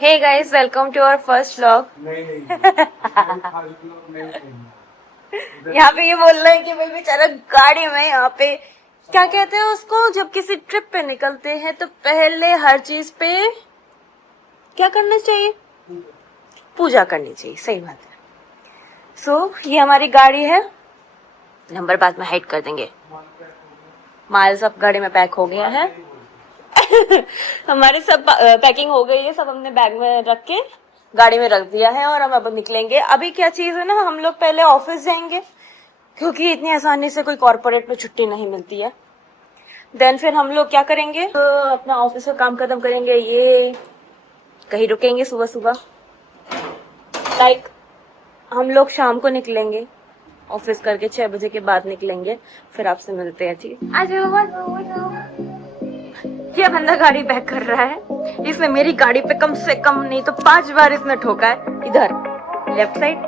Hey guys, welcome to our first vlog. यहाँ पे ये बोल रहे हैं कि भाई बेचारा गाड़ी में यहाँ पे क्या कहते हैं उसको, जब किसी ट्रिप पे निकलते हैं तो पहले हर चीज पे क्या करना चाहिए, पूजा करनी चाहिए। सही बात है। ये हमारी गाड़ी है, नंबर बाद में हाइड कर देंगे। माल सब गाड़ी में पैक हो गया है। हमारे सब पैकिंग हो गई है, सब हमने बैग में रख के गाड़ी में रख दिया है और हम अब निकलेंगे। अभी क्या चीज है ना, हम लोग पहले ऑफिस जाएंगे क्योंकि इतनी आसानी से कोई कॉर्पोरेट में छुट्टी नहीं मिलती है। देन फिर हम लोग क्या करेंगे, तो अपना ऑफिस का काम खत्म करेंगे, ये कहीं रुकेंगे सुबह सुबह, लाइक हम लोग शाम को निकलेंगे ऑफिस करके 6 बजे के बाद निकलेंगे। फिर आपसे मिलते हैं। ठीक है, ये बंदा गाड़ी पैक कर रहा है। इसने मेरी गाड़ी पे कम से कम नहीं तो 5 बार इसने ठोका है। इधर लेफ्ट साइड,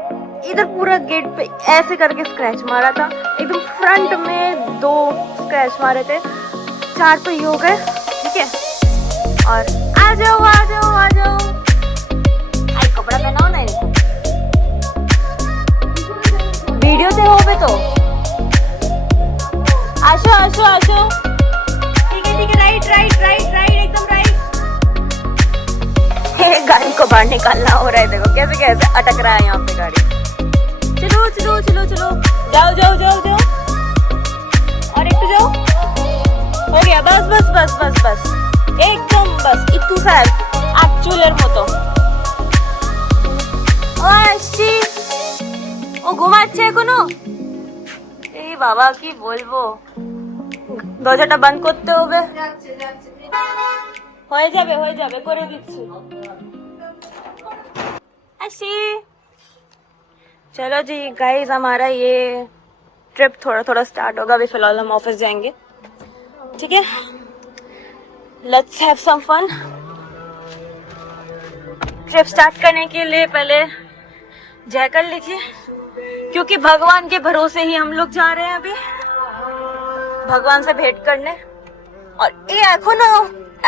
इधर पूरा गेट पे ऐसे करके स्क्रैच मारा था। एकदम फ्रंट में 2 स्क्रैच मारे थे, 4 तो ये हो गए। ठीक है, और आ जाओ आ जाओ आ जाओ, आई कपड़ा पहनाओ ना इनको, वीडियो से हो तो आशो आशो आशो। ठीक है राइट राइट राइट राइट, एकदम राइट। गाड़ी को बाहर निकालना हो रहा है, देखो कैसे कैसे अटक रहा है यहाँ पे गाड़ी। चलो चलो चलो चलो, जाओ जाओ जाओ जाओ, और एक तो जाओ, हो गया। बस बस बस बस बस, एकदम बस इतू सार एक्चुअलर মতো। ও আসছি, ও ঘুমাচ্ছে এখনো। এই বাবা কি বলবো, দরজাটা বন্ধ করতে হবে। হয়ে যাবে করে দিচ্ছি। আসি, चलो जी गाइस, हमारा ये ट्रिप थोड़ा थोड़ा स्टार्ट होगा। अभी फिलहाल हम ऑफिस जाएंगे। ठीक है, let's have some fun. Trip start करने के लिए पहले जय कर लीजिए, क्योंकि भगवान के भरोसे ही हम लोग जा रहे हैं अभी, भगवान से भेंट करने। और ये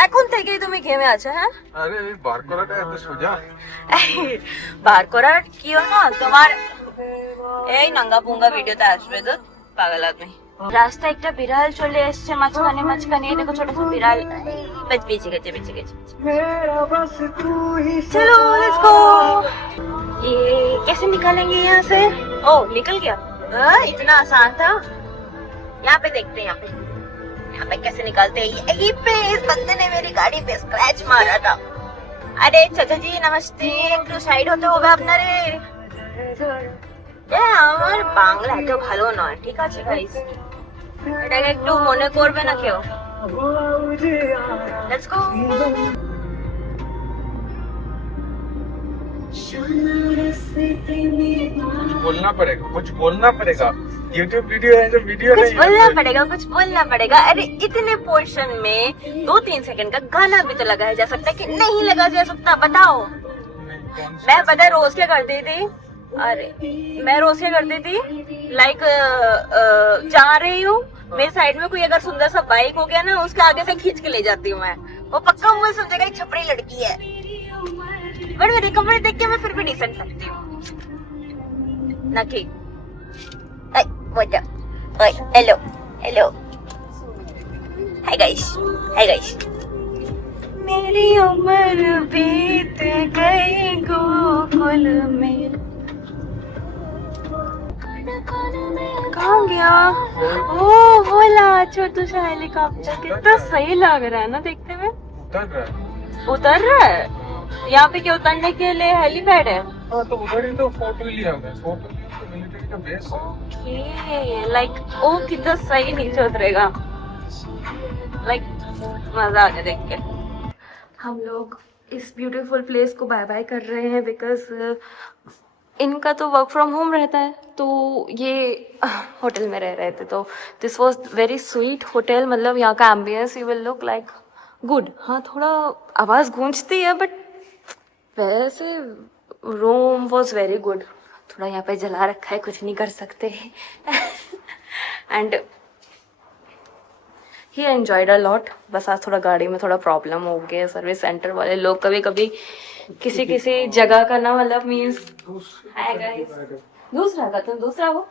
এখন থেকেই তুমি ঘেমে আছো? হ্যাঁ, আরে এই বার করাটা এত সোজা? বার করার কি না তোমার, এই নাঙ্গা পুঙ্গা ভিডিওতে আসবে তো পাগল আদমি। রাস্তায় একটা বিড়াল চলে এসছে মাঝখানে মাঝখানে, দেখো ছোট ছোট বিড়াল বেঁচে গেছে। चलो लेट्स गो। ये कैसे निकालेंगे यहाँ से? ओ निकल गया, इतना आसान था। यहाँ पे देखते हैं, यहाँ पे कैसे निकालते हैं। यहीं पे इस बंदे ने मेरी गाड़ी पे स्क्रैच मारा था। अरे चाचा जी नमस्ते, একটু সাইড হতে হবে আপনারে। আমার বাংলা এত ভালো নয়, ঠিক আছে গাইস, এটাকে একটু মনে করবে না কেউ। Let's go. कुछ बोलना पड़ेगा। यूट्यूब वीडियो है जो वीडियो कुछ बोलना पड़ेगा। अरे इतने पोर्शन में 2-3 सेकंड का गाना भी तो लगाया जा सकता है कि नहीं लगा जा सकता? बताओ। मैं पता है रोज क्या करती थी, लाइक जा रही हूँ, मेरे साइड में कोई अगर सुंदर सा बाइक हो गया ना, उसके आगे से खींच के ले जाती हूँ मैं। वो पक्का मुझे समझेगा एक छपरी लड़की है, बट मेरे कपड़े देख के मैं फिर भी डिसेंट लगती हूँ ना। ठीक, हेलो हाय गाइस। मेरी उम्र बीत गई गोकुल में। कहाँ गया? ओ बोला छोटू सा हेलीकॉप्टर, कितना सही लग रहा है ना देखते में। उतर रहा है यहाँ पे, क्या उतरने के लिए हेलीपैड है? हाँ, तो उधर ही तो फोर्ट विलियम है। फोर्ट विलियम तो मिलिट्री का बेस है। लाइक ओ कितना सही नीचे उतरेगा, लाइक मजा आ गया देख के। हम लोग इस ब्यूटीफुल प्लेस को बाय बाय कर रहे हैं, बिकॉज इनका तो वर्क फ्रॉम होम रहता है, तो ये होटल में रह रहे थे। तो this was very sweet hotel, मतलब यहाँ का ambience you will look like good. हाँ, थोड़ा आवाज़ गूंजती है, बट वैसे रूम वॉज वेरी गुड। थोड़ा यहाँ पे जला रखा है, कुछ नहीं कर सकते। And he enjoyed a lot. बस आज थोड़ा गाड़ी में थोड़ा प्रॉब्लम हो गया। सर्विस सेंटर वाले लोग कभी कभी किसी किसी जगह का ना मतलब मीन्स हाय गाइस दूसरा का तो दूसरा वो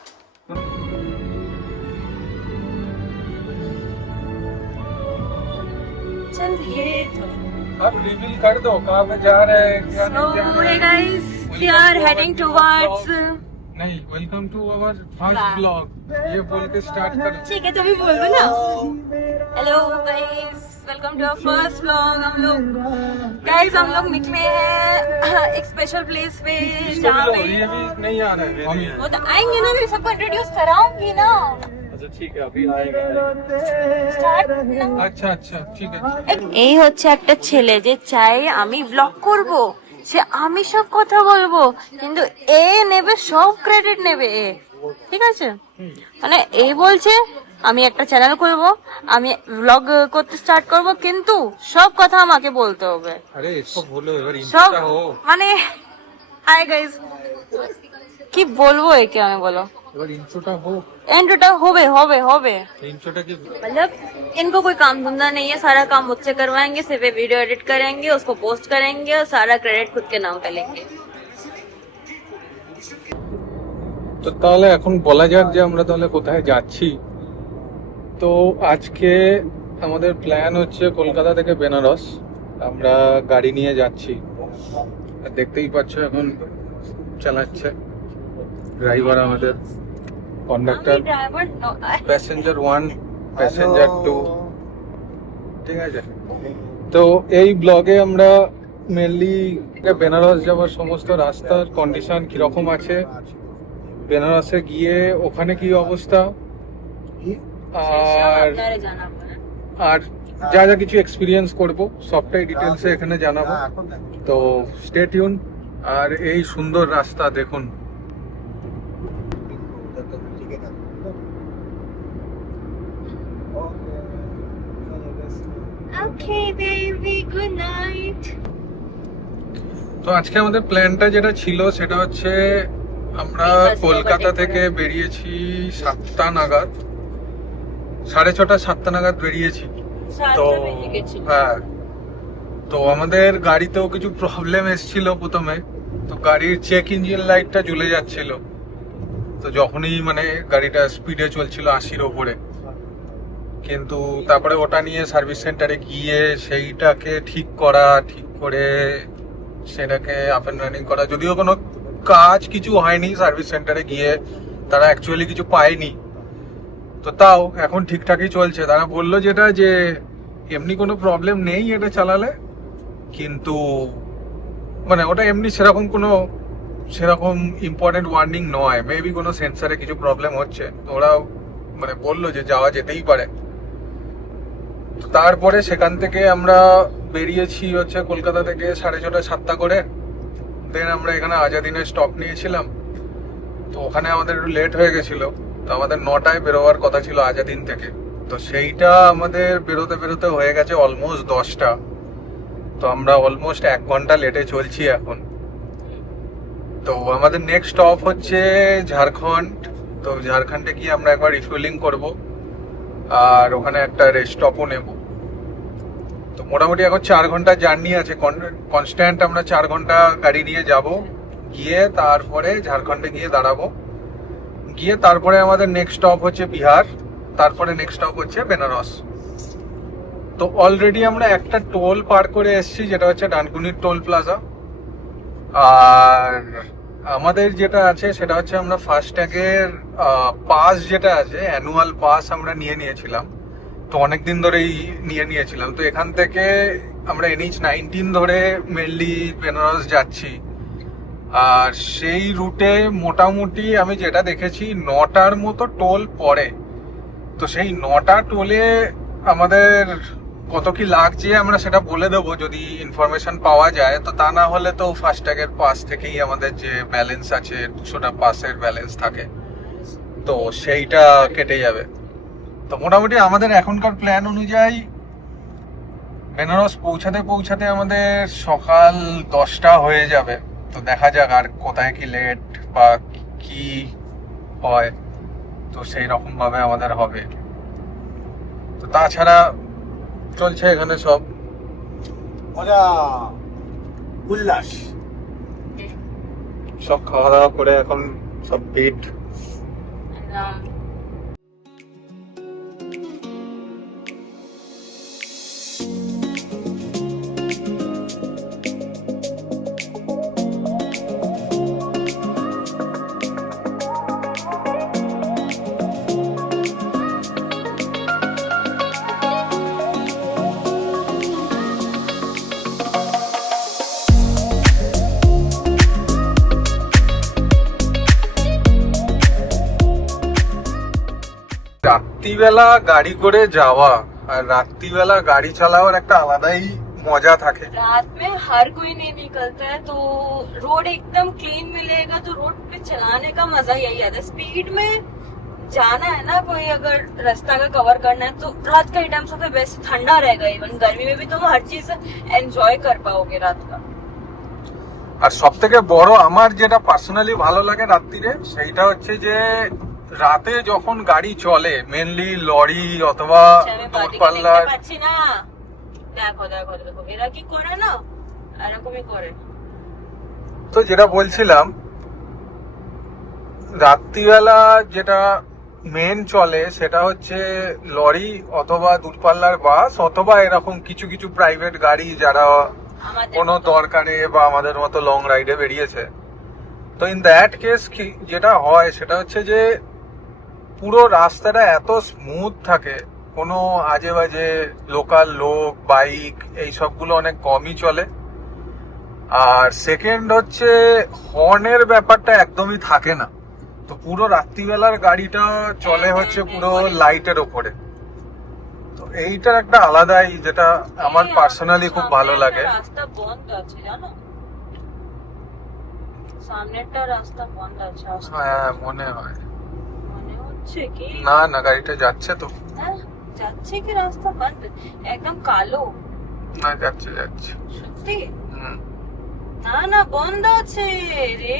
चलिए अब रिवील कर दो कहाँ पे जा रहे हैं क्या नहीं जा So रहे hey guys, we are heading towards नहीं welcome to our first blog ये बोल के स्टार्ट करो ठीक है तभी बोल दो ना। Hello guys, welcome to our first vlog. हम लोग निकले हैं एक स्पेशल प्लेस पे जहाँ पे ये भी नहीं आ रहा है वो तो आएंगे ना, मैं सबको इंट्रोड्यूस कराऊंगी ना। अच्छा ठीक है अभी आएगा Start না। अच्छा अच्छा ठीक है এই হচ্ছে একটা ছেলে যে চাই আমি ব্লগ করব, সে আমি সব কথা বলবো, কিন্তু এ নেবে সব ক্রেডিট নেবে এ, ঠিক আছে? মানে এই বলছে আমি একটা চ্যানেল খুলবো, আমি ব্লগ করতে স্টার্ট করব, কিন্তু সব কথা আমাকে বলতে হবে। अरे इसको बोलो এবার সব ইন্ট্রোটা हो মানে হাই গাইস কি বলবো একে আমি, বলো এবার ইন্ট্রোটা हो এন্ডটা হবে হবে হবে। इंट्रोटा की मतलब इनको कोई काम धंधा नहीं है, सारा काम मुझसे करवाएंगे, सिर्फ वीडियो एडिट करेंगे, उसको पोस्ट करेंगे और सारा क्रेडिट खुद के नाम पे लेंगे। তো তাহলে এখন বলা যাক যে আমরা তাহলে কোথায় যাচ্ছি। তো আজকে আমাদের প্ল্যান হচ্ছে কলকাতা থেকে বেনারস আমরা গাড়ি নিয়ে যাচ্ছি। আর দেখতেই পাচ্ছ এখন চালাচ্ছে ড্রাইভার আমাদের, কন্ডাক্টর, ड्राइवर প্যাসেঞ্জার 1 প্যাসেঞ্জার 2, ঠিক আছে। তো এই ব্লগে আমরা মেনলি বেনারস যাওয়ার সমস্ত রাস্তার কন্ডিশন কিরকম আছে, বেনারসে গিয়ে ওখানে কি অবস্থা, আর আর যা যা কিছু এক্সপিরিয়েন্স করব সবটাই ডিটেলসে এখানে জানাবো। তো স্টে টিউন। আর এই সুন্দর রাস্তা দেখুন, Okay baby, good night. তো আজকে আমাদের প্ল্যানটা যেটা ছিল সেটা হচ্ছে আমরা কলকাতা থেকে বেরিয়েছি 7টা নাগাদ, 6:30 7টা নাগাদ বেরিয়েছি। তো হ্যাঁ, তো আমাদের গাড়িতেও কিছু প্রবলেম এসেছিল প্রথমে। তো গাড়ির চেক ইঞ্জিন লাইটটা জ্বলে যাচ্ছিল, তো যখনই মানে গাড়িটা স্পিডে চলছিল 80-র উপরে, কিন্তু তারপরে ওটা নিয়ে সার্ভিস সেন্টারে গিয়ে সেইটাকে ঠিক করে সেটাকে আপ এন্ড রানিং করা, যদিও কোনো কাজ কিছু হয়নি সার্ভিস সেন্টারে গিয়ে, তারা অ্যাকচুয়ালি কিছু পায়নি, তো তাও এখন ঠিকঠাকই চলছে। তারা বললো যেটা যে এমনি কোনো প্রবলেম নেই এটা চালালে, কিন্তু মানে ওটা এমনি সেরকম ইম্পর্টেন্ট ওয়ার্নিং নয়, মেবি কোনো সেন্সারে কিছু প্রবলেম হচ্ছে, তো ওরা মানে বললো যে যাওয়া যেতেই পারে। তারপরে সেখান থেকে আমরা বেরিয়েছি হচ্ছে কলকাতা থেকে 6:30 7টা করে। দেন আমরা এখানে আজাদিনে স্টপ নিয়েছিলাম, তো ওখানে আমাদের একটু লেট হয়ে গেছিল। তো আমাদের 9টায় বেরোবার কথা ছিল আজাদিন থেকে, তো সেইটা আমাদের বেরোতে হয়ে গেছে অলমোস্ট 10টা। তো আমরা অলমোস্ট 1 ঘন্টা লেটে চলছি এখন। তো আমাদের নেক্সট স্টপ হচ্ছে ঝাড়খণ্ড। তো ঝাড়খণ্ডে গিয়ে আমরা একবার রিফুয়েলিং করব, আর ওখানে একটা রেস্ট স্টপও নেব। তো মোটামুটি এখন 4 ঘন্টা জার্নি আছে, কনস্ট্যান্ট আমরা 4 ঘন্টা গাড়ি নিয়ে যাব, গিয়ে তারপরে ঝাড়খণ্ডে গিয়ে দাঁড়াবো, গিয়ে তারপরে আমাদের নেক্সট স্টপ হচ্ছে বিহার, তারপরে নেক্সট স্টপ হচ্ছে বেনারস। তো অলরেডি আমরা একটা টোল পার করে এসেছি, যেটা হচ্ছে ডানকুনির টোল প্লাজা। আর আমাদের যেটা আছে সেটা হচ্ছে আমরা ফাস্ট্যাগের পাস যেটা আছে, অ্যানুয়াল পাস আমরা নিয়েছিলাম, তো অনেকদিন ধরেই নিয়েছিলাম। তো এখান থেকে আমরা NH-19 ধরে মেনলি বেনারস যাচ্ছি, আর সেই রুটে মোটামুটি আমি যেটা দেখেছি 9টার মতো টোল পড়ে। তো সেই 9টা টোলে আমাদের কত কি লাগছে আমরা সেটা বলে দেবো যদি ইনফরমেশন পাওয়া যায়। তো তা না হলে তো ফাস্ট্যাগের পাস থেকেই আমাদের যে ব্যালেন্স আছে 200টা পাসের ব্যালেন্স থাকে, তো সেইটা কেটে যাবে। তো মোটামুটি আমাদের এখনকার প্ল্যান অনুযায়ী বেনারস পৌঁছাতে আমাদের সকাল 10টা হয়ে যাবে। তো দেখা যাক আর কোথায় কি লেট বা কি হয়, তো সেই রকম ভাবে আমাদের হবে। তো তাছাড়া চলছে এখানে সব মজা উল্লাস। সব খাওয়া দাওয়া করে এখন সব পেট একদম। রাত্রিবেলা গাড়ি করে যাওয়া আর রাত্রিবেলা গাড়ি চালাওয়ার একটা আলাদাই মজা থাকে। रात में हर कोई नहीं निकलता है तो रोड एकदम क्लीन मिलेगा तो रोड पे चलाने का मजा यही आता है। स्पीड में जाना है ना, कोई अगर रास्ता का कवर करना है तो रात का ही टाइम सबसे बेस्ट, ठंडा रहेगा। इवन गर्मी में भी तुम हर चीज एंजॉय कर पाओगे रात का। আর সব থেকে বড় আমার যেটা পার্সোনালি ভালো লাগে রাত্রিরে, সেইটা হচ্ছে যে রাতে যখন গাড়ি চলে, মেনলি লরি অথবা আমি বাদিকে দূরপাল্লার, দেখতে পাচ্ছি না। দেখো দেখো দেখো, এরা কি করে না, এরকমই করে। তো যেটা বলছিলাম, রাত্রিবেলা যেটা মেন চলে সেটা হচ্ছে লরি অথবা দূরপাল্লার বাস অথবা এরকম কিছু কিছু প্রাইভেট গাড়ি যারা আমাদের কোনো মতো। দরকারে বা আমাদের মতো লং রাইডে বেরিয়েছে। তো ইন দ্যাট কেস কি যেটা হয় সেটা হচ্ছে যে পুরো রাস্তাটা এত স্মুথ থাকে, কোনো আজে বাজে লোকাল লোক বাইক এই সবগুলো অনেক কমই চলে। আর সেকেন্ড হচ্ছে হর্নের ব্যাপারটা একদমই থাকে না। তো পুরো রাত্রিবেলার গাড়িটা চলে হচ্ছে পুরো লাইটের ওপরে। তো এইটার একটা আলাদাই, যেটা আমার এই পার্সোনালি খুব ভালো সামনে লাগে। একটা রাস্তা বন্ধ আছে জানো, সামনেটা রাস্তা বন্ধ আছে। হ্যাঁ মনে হয়। মনে হচ্ছে কি না না, গাড়িটা যাচ্ছে তো। হ্যাঁ, যাচ্ছে কি রাস্তা বন্ধ, একদম কালো। না যাচ্ছে যাচ্ছে। সত্যি? হুম, না না, বন্ধ আছে রে।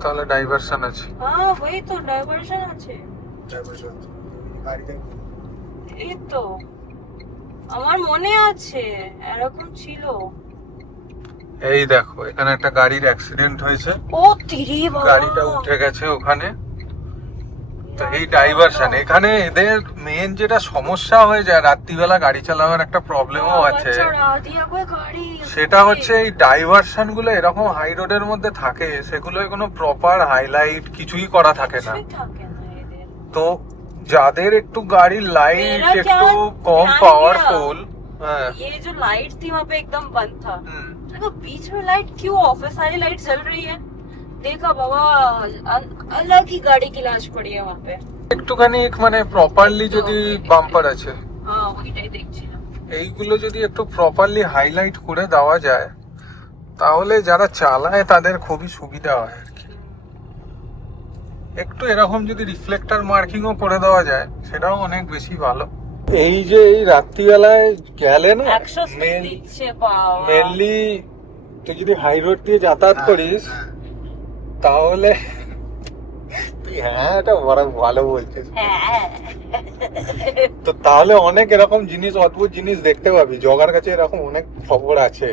তাহলে ডাইভারশন আছে। হ্যাঁ ওই তো ডাইভারশন আছে। এই তো আমার মনে আছে এরকম ছিল। এই দেখো এখানে একটা গাড়ির অ্যাক্সিডেন্ট হয়েছে, ও তিরি বাবা, গাড়িটা উঠে গেছে ওখানে। তো এই ডাইভারশন, এখানে এদের মেন যেটা সমস্যা হয়ে যায় রাত্রিবেলা গাড়ি চালানোর একটা প্রবলেমও আছে, চড়া দিয়া কই গাড়ি। সেটা হচ্ছে এই ডাইভারশন গুলো এরকম হাই রোডের মধ্যে থাকে, সেগুলোয় কোনো প্রপার হাইলাইট কিছুই করা থাকে না। কিছুই থাকে না এদের। তো যাদের একটু গাড়ির লাইট मेरा क्या একটু কম ध्यान पावरफुल, হ্যাঁ ये जो लाइट थी वहाँ पे एकदम बंद था। হুম, देखो बीच में लाइट क्यों ऑफ है, सारी लाइट जल रही है। देखा बाबा, अलग ही गाड़ी की लाश पड़ी है वहाँ पे। একটুখানি মানে প্রপারলি যদি বাম্পার আছে, हाँ वहीটাই দেখছিলাম। এইগুলো যদি একটু প্রপারলি হাইলাইট করে দেওয়া যায় তাহলে যারা চালায় তাদের খুবই সুবিধা হয় আর কি। একটু এরকম যদি রিফ্লেক্টর মার্কিংও করে দেওয়া যায় সেটাও অনেক বেশি ভালো। এই যে এই রাত্রিবেলায় গেলে না, 100 স্পিড দিচ্ছে বাবা। মেনলি তুই যদি হাই রোড দিয়ে যাতায়াত করিস তাহলে তুই হ্যাঁ এটা বড় ভালো বলছিস, হ্যাঁ তো তাহলে অনেক এরকম জিনিস, অদ্ভুত জিনিস দেখতে পাবি। জগার কাছে এরকম অনেক খবর আছে,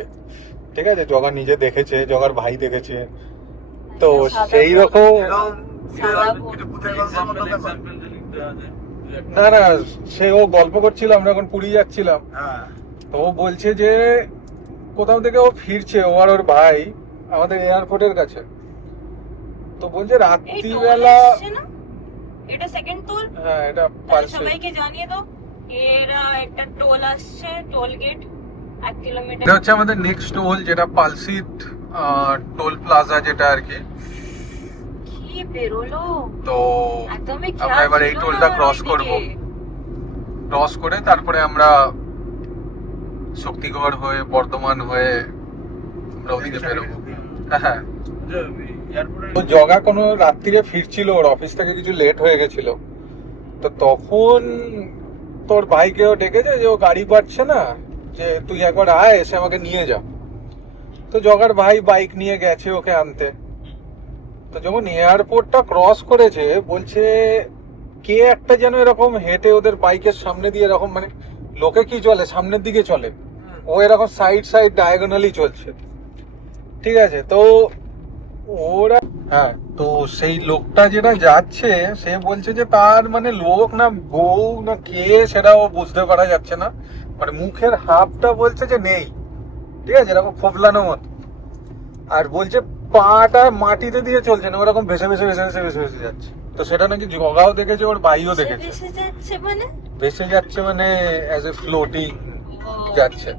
ঠিক আছে, জগা নিজে দেখেছে, জগার ভাই দেখেছে। তো সেই রকম না না, সে ও গল্প করছিল, আমরা এখন পুরী যাচ্ছিলাম, তো ও বলছে যে কোথাও থেকে ও ফিরছে, ও আর ওর ভাই আমাদের এয়ারপোর্টের কাছে। তো বলছে এই টোল রাত্রিবেলা, আসছে না? এটা সেকেন্ড টোল। হ্যাঁ এটা তাহলে পালসে, সবাইকে জানিয়ে দাও এরা একটা টোল আসছে, টোল গেট 1 কিলোমিটার। এটা হচ্ছে আমাদের নেক্সট টোল, যেটা পালসিট টোল প্লাজা যেটা আর কি। কি বেরোলো, তো একদমই আমরা খেয়াল এবার এই ছিল টোলটা না ক্রস ওইদিকে। করব, ক্রস করে তারপরে আমরা শক্তিগড় হয়ে বর্ধমান হয়ে আমরা ওদিকে বেরোবো। হ্যাঁ, তো জগা কোনো রাত্রিরে ফিরছিল, ওর অফিস থেকে কিছু লেট হয়ে গেছিল, তো তখন তোর ভাইকেও ডেকেছে যে ও গাড়ি পাচ্ছে না, যে তুই একবার আয়, এসে আমাকে নিয়ে যা। তো জগার ভাই বাইক নিয়ে গেছে ওকে আনতে। তো যখন এয়ারপোর্টটা ক্রস করেছে বলছে কে একটা যেন এরকম হেঁটে ওদের বাইকের সামনে দিয়ে এরকম, মানে লোকে কি চলে সামনের দিকে চলে, ও এরকম সাইড সাইড ডায়াগোনালি চলছে, ঠিক আছে। তো ওরা, হ্যাঁ, তো সেই লোকটা যেটা যাচ্ছে সে বলছে যে তার মানে লোক না বউ না কে সেটাও বুঝতে পারা যাচ্ছে না, মানে মুখের হাবটা বলছে যে নেই, ঠিক আছে, এরকম ফোবলানো মতো, আর বলছে পাটা মাটিতে দিয়ে চলছে না, ওরকম ভেসে ভেসে ভেসে ভেসে ভেসে ভেসে যাচ্ছে। তো সেটা নাকি জগাও দেখেছে, ওর ভাইও দেখেছে। ভেসে যাচ্ছে মানে? ভেসে যাচ্ছে মানে অ্যাজ এ ফ্লোটিং যাচ্ছে।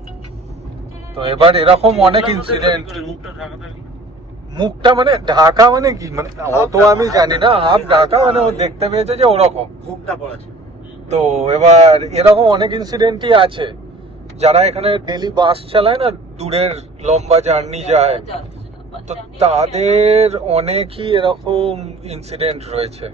তো এবার এরকম অনেক ইনসিডেন্ট। মুখটা মানে ঢাকা মানে কি, মানে অত আমি জানি না, হাফ ঢাকা মানে ও দেখতে পেয়েছে যে ওরকম মুখটা পড়েছে। তো এবার এরকম অনেক ইনসিডেন্টই আছে, যারা এখানে ডেলি বাস চালায় না, দূরের লম্বা জার্নি যায়, তো তাদের অনেকই এরকম ইনসিডেন্ট রয়েছে।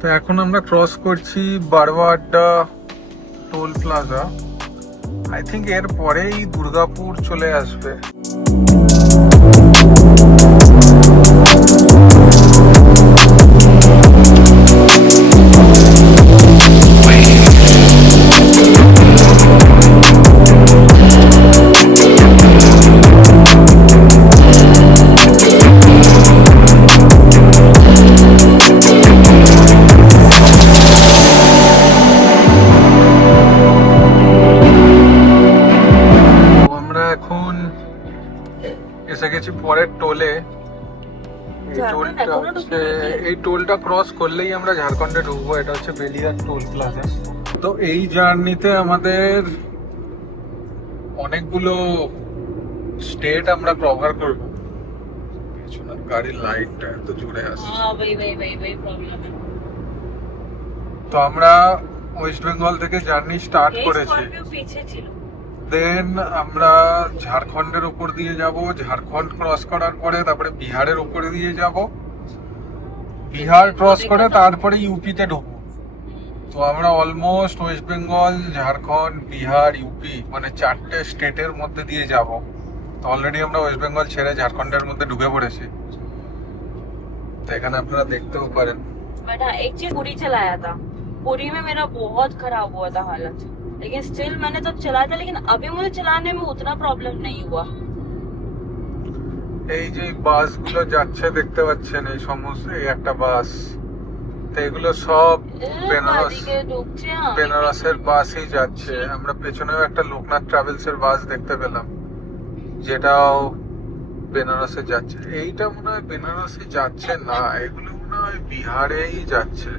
তো এখন আমরা ক্রস করছি বারওয়াড্ডা টোল প্লাজা। আই থিঙ্ক এর পরেই দুর্গাপুর চলে আসবে। এসে গেছি পরের টোলে। এই টোলটা ক্রস করলেই আমরা ঝাড়খণ্ডে ঢুকবো। এটা হচ্ছে বেলিয়ার টোল প্লাজা। তো এই জার্নিতে আমাদের অনেকগুলো স্টেট আমরা কভার করবো। গাড়ির লাইটটা এত জোরে আসছে। তো আমরা ওয়েস্ট বেঙ্গল থেকে জার্নি স্টার্ট করেছি, দেন আমরা ঝাড়খণ্ডের উপর দিয়ে যাব, ঝাড়খণ্ড ক্রস করার পরে তারপরে বিহারের উপরে দিয়ে যাব, বিহার ক্রস করে তারপরে ইউপিতে ঢুকবো। তো আমরা almost West Bengal, Jharkhand, Bihar, UP মানে 4টে স্টেটের মধ্যে দিয়ে যাব। তো অলরেডি আমরা ওয়েস্ট বেঙ্গল ছেড়ে ঝাড়খণ্ডের মধ্যে ঢুকে পড়েছি। তো এখানে আপনারা দেখতেও পারেন। बेटा एक चीज पूरी चलाया था, पूरी में मेरा बहुत खराब हुआ था हालत, लेकिन स्टिल मैंने तब चलाया था, लेकिन अभी मुझे चलाने में उतना प्रॉब्लम नहीं हुआ। এই যে বাসগুলো যাচ্ছে দেখতে পাচ্ছেন, এই সমস্ত, এই একটা বাস, তো এগুলো সব বেনারসের বাসই যাচ্ছে। আমরা পেছনেও একটা লোকনাথ ট্রাভেলস এর বাস দেখতে পেলাম, যেটাও বেনারসে যাচ্ছে। এইটা মনে হয় বেনারসে যাচ্ছে না, এগুলো মনে হয় বিহারেই যাচ্ছে।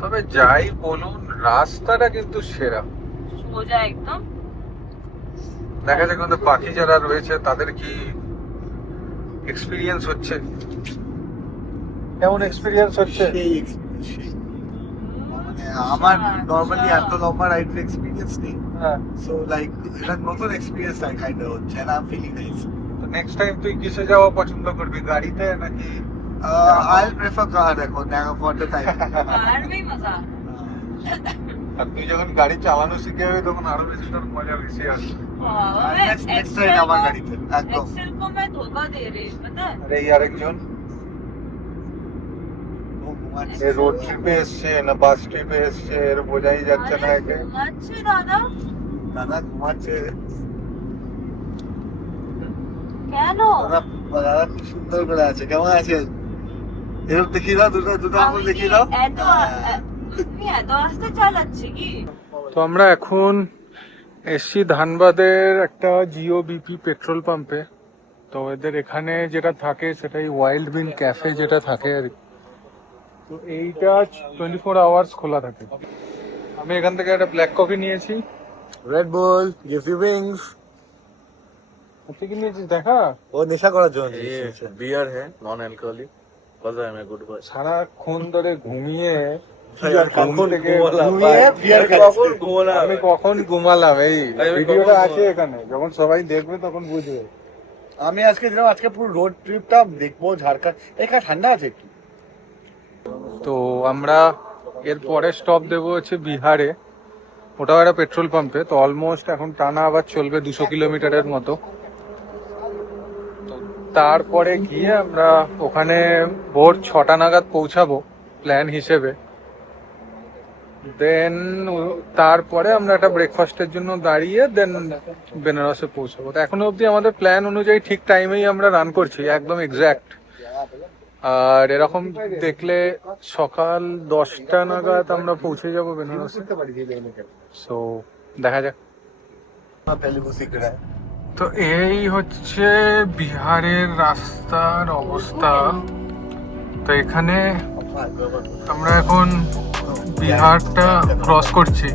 তবে যাই বলুন, রাস্তাটা কিন্তু সেরা, সোজা একদম। দেখা যাক কিন্তু বাকি যারা রয়েছে তাদের কি এক্সপিরিয়েন্স হচ্ছে, কেমন এক্সপিরিয়েন্স হচ্ছে। মানে আমার নরমালি এত লম্বা রাইডের এক্সপিরিয়েন্স নেই, সো লাইক এটা নতুন এক্সপিরিয়েন্স কাইন্ড অফ হচ্ছে, and I am feeling nice. তো নেক্সট টাইম তুই কিসে যাওয়া পছন্দ করবি, গাড়িতে নাকি? I'll prefer car এখন for the time. कार में ही मजा। আর তুই যখন গাড়ি চালানো শিখে যাবি তখন আরো বেশি তোর মজা বেশি আসবে। Next time আমার গাড়িতে একদম। एक्सेल को मैं धोखा दे रही हूँ, पता है? আরে এই আরেকজন এই রোড ট্রিপে এসছে না বাস ট্রিপে এসছে, এর বোঝাই যাচ্ছে না একে। আচ্ছা দাদা, দাদা ঘুমাচ্ছে। কেন? দাদা খুব সুন্দর করে আছে, কেমন আছে? এরকম দেখিয়ে দাও, দুটো আঙুল দেখিয়ে দাও। তুমি এত আসতে চালাচ্ছে কি? তো আমরা এখন এসছি ধানবাদের একটা জিও বিপি পেট্রোল পাম্পে। তো এদের এখানে যেটা থাকে সেটাই ওয়াইল্ড বিন ক্যাফে যেটা থাকে আর কি। তো এইটা 24 আওয়ার্স খোলা থাকে। আমি এখান থেকে একটা ব্ল্যাক কফি নিয়েছি। Red Bull gives you wings. তুই কি নিয়েছিস দেখা? ও নেশা করার জন্য। बियर है नॉन अल्कोहलिक, पता है मैं गुड बॉय। সারাক্ষণ ধরে ঘুমিয়ে আমি কখন ঘুমালাম, এই ভিডিওটা আছে এখানে, যখন সবাই দেখবে তখন বুঝবে। আমি আজকে পুরো রোড ট্রিপটা দেখবো ঝাড়খণ্ড। এখানে ঠান্ডা আছে একটু, তো আমরা এর পরে স্টপ দেবো হচ্ছে বিহারে, ওটাও একটা পেট্রোল পাম্পে। তো অলমোস্ট এখন টানা আবার চলবে 200 কিলোমিটারের মতো। তো তারপরে গিয়ে আমরা ওখানে ভোর 6টা নাগাদ পৌঁছাবো প্ল্যান হিসেবে। দেন তারপরে আমরা একটা ব্রেকফাস্টের জন্য দাঁড়িয়ে দেন বেনারসে পৌঁছাবো। তো এখনো অবধি আমাদের প্ল্যান অনুযায়ী ঠিক টাইমেই আমরা রান করছি, একদম এক্স্যাক্ট। আর এরকম দেখলে সকাল 10টা নাগাদ আমরা পৌঁছে যাবো বেনারসে। সো দেখা যাক। তো এই হচ্ছে বিহারের রাস্তার অবস্থা। তো এখানে আমরা এখন বিহারটা ক্রস করছি।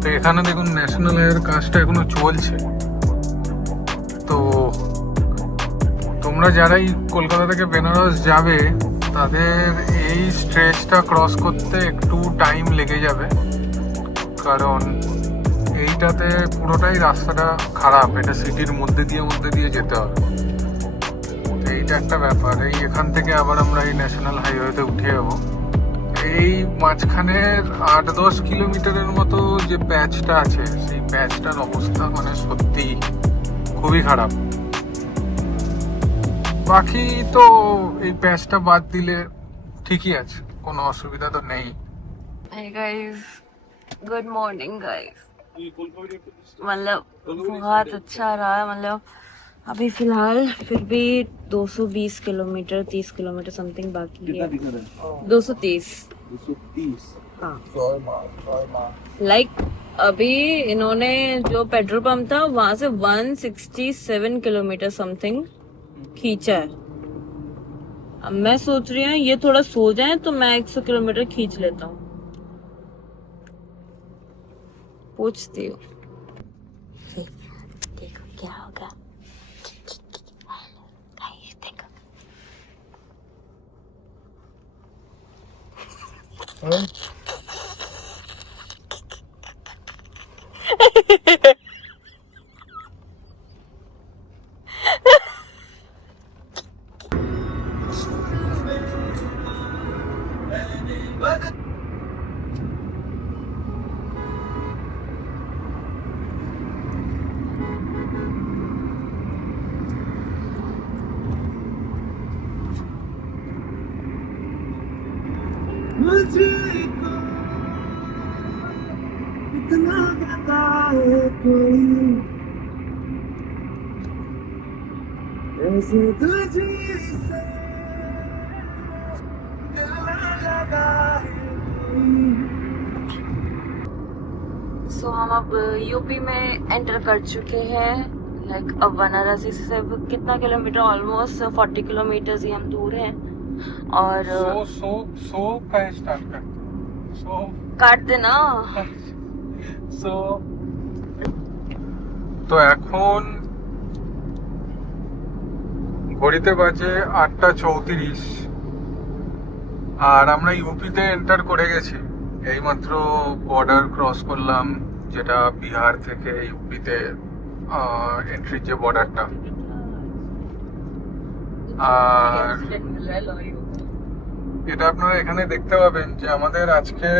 তো এখানে দেখুন ন্যাশনাল হাইওয়ের কাজটা এখনো চলছে। তো তোমরা যারাই কলকাতা থেকে বেনারস যাবে তাদের এই স্ট্রেচটা ক্রস করতে একটু টাইম লেগে যাবে, কারণ এইটাতে পুরোটাই রাস্তাটা খারাপ। এটা সিটির মধ্যে দিয়ে যেতে হবে। তো এইটা একটা ব্যাপার। এই এখান থেকে আবার আমরা এই ন্যাশনাল হাইওয়েতে উঠে যাবো। এই মাঝখানের 8-10 কিলোমিটারের মতো যে প্যাচটা আছে, সেই প্যাচটার অবস্থা মানে সত্যি খুবই খারাপ। বাকি তো এই প্যাচটা বাদ দিলে ঠিকই আছে, কোনো অসুবিধা তো নেই। Hey guys, good morning guys. मतलब बहुत अच्छा रहा। मतलब अभी फिलहाल फिर भी 220 किलोमीटर 30 किलोमीटर समथिंग बाकी है। 230 हाँ। लाइक अभी इन्होंने जो पेट्रोल पंप था वहां से 167 किलोमीटर समथिंग खींचा है। अब मैं सोच रही हूँ ये थोड़ा सो जाए तो मैं 100 किलोमीटर खींच लेता हूँ। पूछती हूँ देखो क्या होगा। देखो सो हम अब यूपी में एंटर कर चुके हैं। लाइक अब वाराणसी से कितना किलोमीटर, ऑलमोस्ट 40 किलोमीटर ही हम दूर हैं। और सो का स्टार्ट कर सो काट देना। তো এখন ঘড়িতে বাজে 8:34 আর আমরা ইউপিতে এন্টার করে গেছি। এইমাত্র বর্ডার ক্রস করলাম, যেটা বিহার থেকে ইউপিতে এন্ট্রির যে বর্ডারটা। আর এটা আপনারা এখানে দেখতে পাবেন যে আমাদের আজকে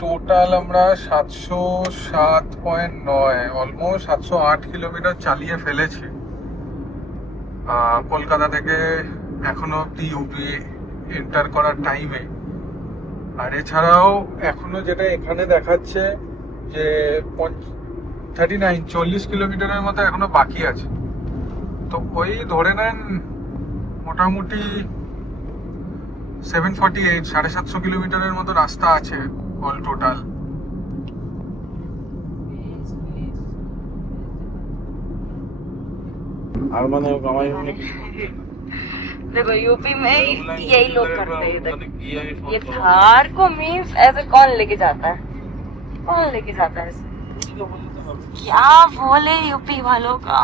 টোটাল আমরা 707.9 অলমোস্ট 708 কিলোমিটার চালিয়ে ফেলেছি কলকাতা থেকে এখনো অব্দি ইউপি এন্টার করার টাইমে। আর এছাড়াও এখনো যেটা এখানে দেখাচ্ছে যে 40 কিলোমিটারের মতো এখনো বাকি আছে। তো ওই ধরে নেন মোটামুটি 748 কিলোমিটারের মতো রাস্তা আছে অল টোটাল। আর মানে কামাই হলে देखो यूपी में यही लोग करते हैं। ये थार को मीन्स ऐसे कौन लेके जाता है, कौन लेके जाता है ऐसे? क्या बोले यूपी वालों का।